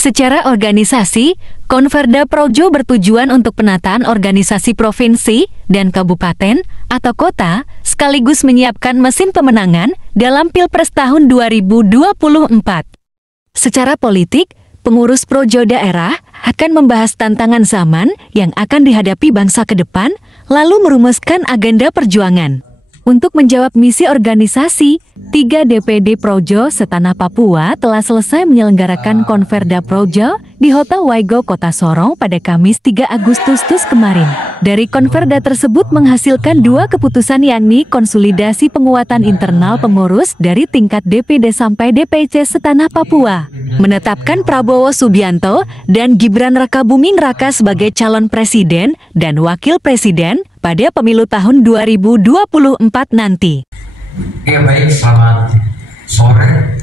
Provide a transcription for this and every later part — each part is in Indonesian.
Secara organisasi, Konferda Projo bertujuan untuk penataan organisasi provinsi dan kabupaten atau kota, sekaligus menyiapkan mesin pemenangan dalam Pilpres tahun 2024. Secara politik, pengurus Projo daerah akan membahas tantangan zaman yang akan dihadapi bangsa ke depan, lalu merumuskan agenda perjuangan. Untuk menjawab misi organisasi, 3 DPD Projo setanah Papua telah selesai menyelenggarakan Konferda Projo di Hotel Waigo, Kota Sorong pada Kamis 3 Agustus kemarin. Dari Konferda tersebut menghasilkan 2 keputusan, yakni konsolidasi penguatan internal pengurus dari tingkat DPD sampai DPC setanah Papua, menetapkan Prabowo Subianto dan Gibran Rakabuming Raka sebagai calon presiden dan wakil presiden pada pemilu tahun 2024 nanti. Ya baik, selamat sore.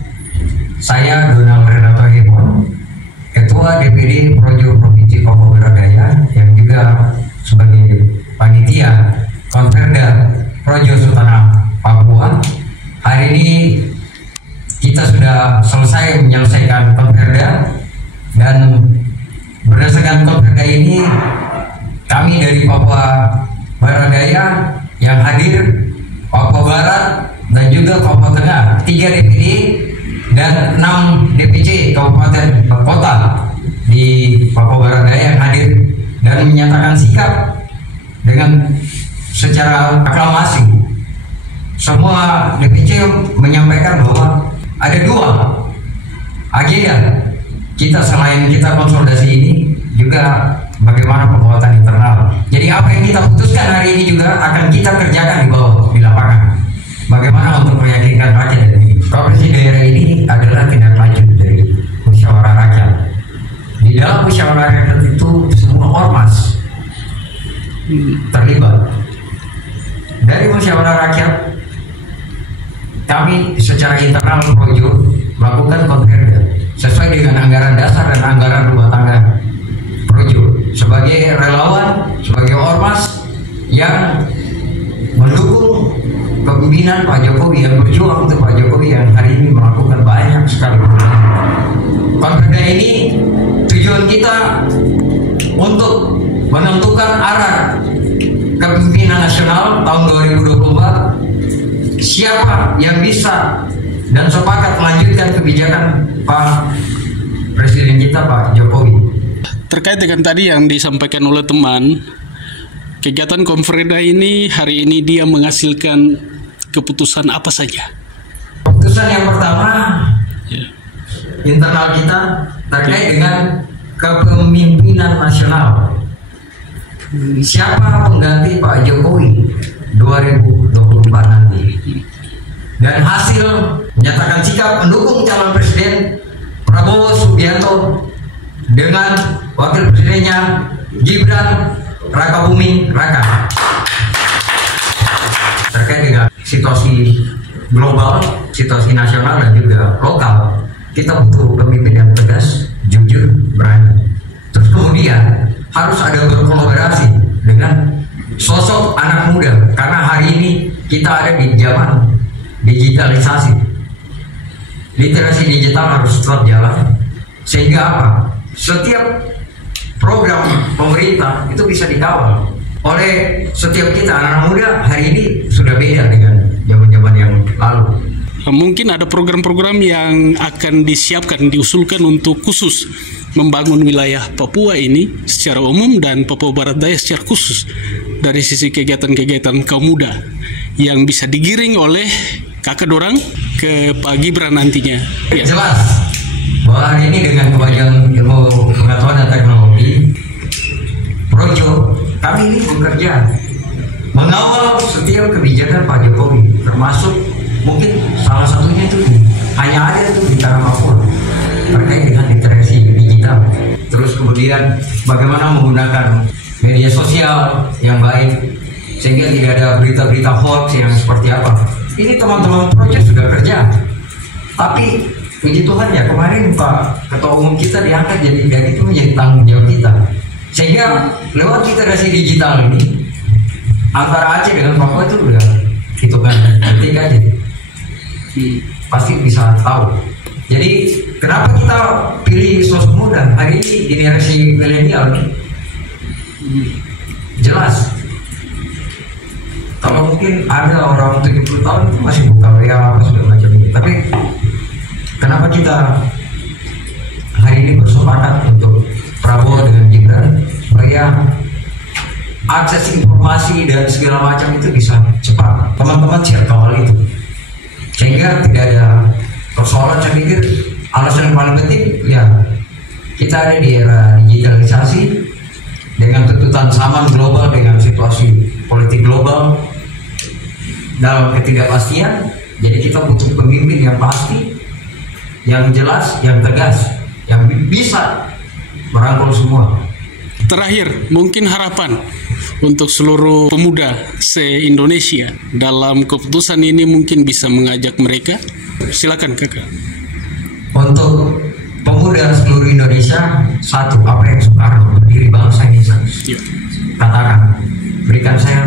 Saya Donald Renato Hemon, Ketua DPD Projo Provinsi Papua Barat Daya, yang juga sebagai panitia Konferda Projo Sultanah Papua. Hari ini kita sudah selesai menyelesaikan Konferda, dan berdasarkan Konferda ini kami dari Papua Barat Daya yang hadir, Papua Barat dan juga Papua Tengah, 3 DPD dan 6 DPC kabupaten kota di Papua Barat Daya yang hadir dan menyatakan sikap dengan secara aklamasi. Semua DPC menyampaikan bahwa ada 2 agenda kita selain kita konsolidasi ini, juga bagaimana penguatan internal. Jadi apa yang kita putuskan hari ini juga akan kita kerjakan di bawah, di lapangan. Bagaimana untuk meyakinkan rakyat ini. Provinsi daerah ini adalah tindak lanjut dari musyawarah rakyat. Di dalam musyawarah rakyat itu semua ormas terlibat. Dari musyawarah rakyat, kami secara internal Projo melakukan konferda sesuai dengan anggaran dasar dan anggaran rumah tangga Projo, sebagai relawan, sebagai ormas yang mendukung kepemimpinan Pak Jokowi, yang berjuang untuk Pak Jokowi, yang hari ini melakukan banyak sekali. Konferda ini tujuan kita untuk menentukan arah kepemimpinan nasional tahun 2024, siapa yang bisa dan sepakat melanjutkan kebijakan Pak Presiden kita Pak Jokowi. Terkait dengan tadi yang disampaikan oleh teman, kegiatan Konferda ini hari ini dia menghasilkan keputusan apa saja? Keputusan yang pertama, internal kita terkait dengan kepemimpinan nasional. Siapa pengganti Pak Jokowi 2024 nanti? Dan hasil menyatakan sikap mendukung calon presiden Prabowo Subianto dengan wakil presidennya Gibran Rakabuming Raka. Terkait dengan situasi global, situasi nasional dan juga lokal, kita butuh pemimpin yang tegas, jujur, berani. Terus kemudian harus ada berkolaborasi dengan sosok anak muda, karena hari ini kita ada di zaman digitalisasi. Literasi digital harus tetap jalan, sehingga apa? Setiap program pemerintah itu bisa dikawal oleh setiap kita. Anak muda hari ini sudah beda dengan zaman-zaman yang lalu. Mungkin ada program-program yang akan disiapkan, diusulkan untuk khusus membangun wilayah Papua ini secara umum dan Papua Barat Daya secara khusus dari sisi kegiatan-kegiatan kaum muda yang bisa digiring oleh kakak dorang ke Pak Gibran nantinya. Ya. Jelas bahwa hari ini dengan kemajuan ilmu pengetahuan dan teknologi, Projo kami ini bekerja mengawal setiap kebijakan Pak Jokowi, termasuk mungkin salah satunya itu hanya ada itu di tanah Papua terkait dengan literasi digital. Terus kemudian bagaimana menggunakan media sosial yang baik sehingga tidak ada berita-berita hoax yang seperti apa. Ini teman-teman Projo sudah kerja, tapi puji Tuhan ya kemarin Pak Ketua Umum kita diangkat jadi, dan itu menjadi tanggung jawab kita, sehingga lewat literasi digital ini antara Aceh dengan Papua itu udah hitungan detik aja pasti bisa tahu. Jadi kenapa kita pilih sosok muda hari ini generasi milenial nih? Jelas. Kalau mungkin ada orang 70 tahun itu masih buka WA apa segala macam ini. Tapi kenapa kita hari ini bersepakat untuk Prabowo dengan Gibran supaya akses informasi dan segala macam itu bisa cepat. Teman-teman siap kawal itu, sehingga tidak ada persoalan. Saya pikir alasan yang paling penting ya kita ada di era digitalisasi dengan tuntutan zaman global, dengan situasi politik global dalam ketidakpastian. Jadi kita butuh pemimpin yang pasti, yang jelas, yang tegas, yang bisa merangkul semua. Terakhir, mungkin harapan untuk seluruh pemuda se-Indonesia dalam keputusan ini mungkin bisa mengajak mereka. Silakan Kakak. Untuk pemuda seluruh Indonesia, satu, apa yang Soekarno berdiri bangsa Indonesia katakan, berikan saya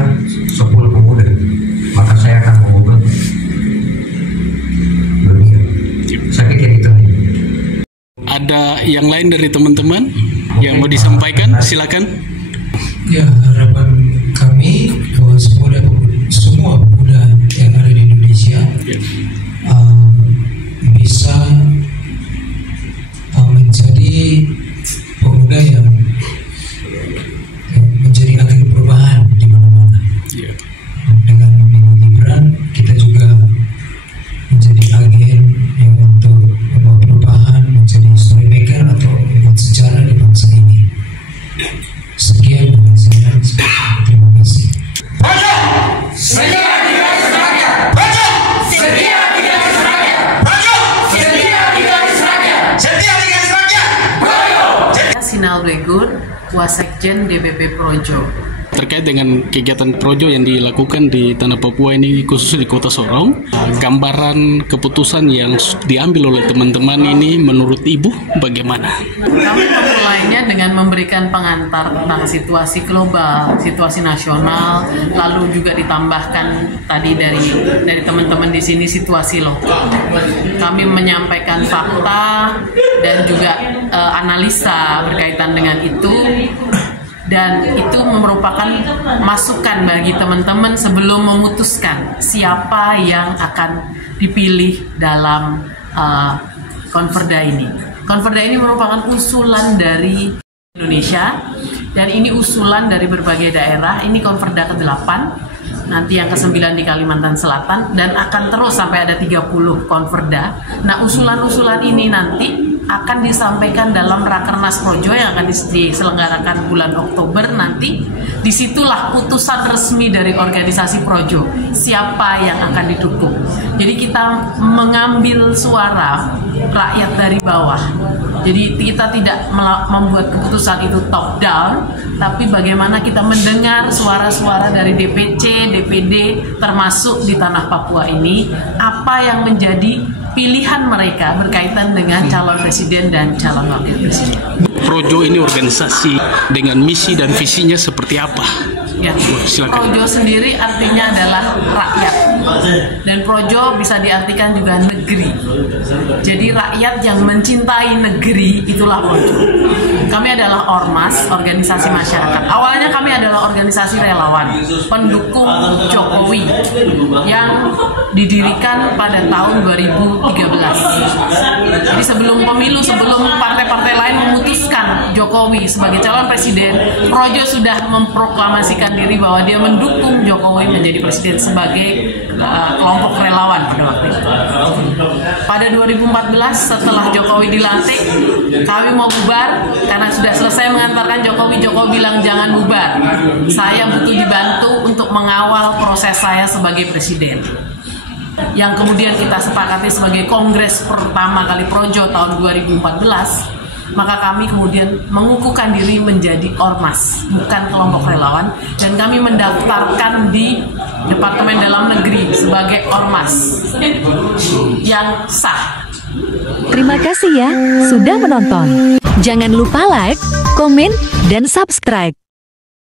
10 pemuda, maka saya akan mengubah dunia. Saya pikir itu. Ada yang lain dari teman-teman yang mau disampaikan? Silakan. Ya, harapan kami bahwa semua pemuda yang ada di Indonesia bisa menjadi pemuda yang menjadi agen perubahan di mana-mana. Dengan memilih Gibran, kita juga menjadi agen yang untuk membawa perubahan, menjadi storymaker atau membuat sejarah di bangsa ini. Sekian dari saya. Terima kasih. Sinal Begun, Wasekjen DPP Projo. Terkait dengan kegiatan Projo yang dilakukan di Tanah Papua ini, khusus di Kota Sorong, gambaran keputusan yang diambil oleh teman-teman ini menurut Ibu bagaimana? Kami memulainya dengan memberikan pengantar tentang situasi global, situasi nasional, lalu juga ditambahkan tadi dari teman-teman di sini situasi lokal. Kami menyampaikan fakta dan juga analisa berkaitan dengan itu. Dan itu merupakan masukan bagi teman-teman sebelum memutuskan siapa yang akan dipilih dalam konferda ini. Konferda ini merupakan usulan dari Indonesia, dan ini usulan dari berbagai daerah. Ini konferda ke-8, nanti yang ke-9 di Kalimantan Selatan, dan akan terus sampai ada 30 konferda. Nah, usulan-usulan ini nanti akan disampaikan dalam Rakernas Projo yang akan diselenggarakan bulan Oktober nanti. Disitulah putusan resmi dari organisasi Projo, siapa yang akan didukung. Jadi kita mengambil suara rakyat dari bawah. Jadi kita tidak membuat keputusan itu top down, tapi bagaimana kita mendengar suara-suara dari DPC, DPD, termasuk di Tanah Papua ini, apa yang menjadi pilihan mereka berkaitan dengan calon presiden dan calon wakil presiden. Projo ini organisasi dengan misi dan visinya seperti apa? Ya, silakan. Projo sendiri artinya adalah rakyat, dan Projo bisa diartikan juga negeri. Jadi rakyat yang mencintai negeri, itulah Projo. Kami adalah ormas, organisasi masyarakat. Awalnya kami adalah organisasi relawan, pendukung Jokowi yang didirikan pada tahun 2013. Jadi sebelum pemilu, sebelum partai-partai lain memutuskan Jokowi sebagai calon presiden, Projo sudah memproklamasikan diri bahwa dia mendukung Jokowi menjadi presiden sebagai kelompok relawan pada waktu itu. Pada 2014 setelah Jokowi dilantik, kami mau bubar karena sudah selesai mengantarkan Jokowi. Jokowi bilang jangan bubar, saya butuh dibantu untuk mengawal proses saya sebagai presiden. Yang kemudian kita sepakati sebagai kongres pertama kali Projo tahun 2014. Maka kami kemudian mengukuhkan diri menjadi ormas, bukan kelompok relawan, dan kami mendaftarkan di Departemen Dalam Negeri sebagai ormas yang sah. Terima kasih ya sudah menonton. Jangan lupa like, komen, dan subscribe.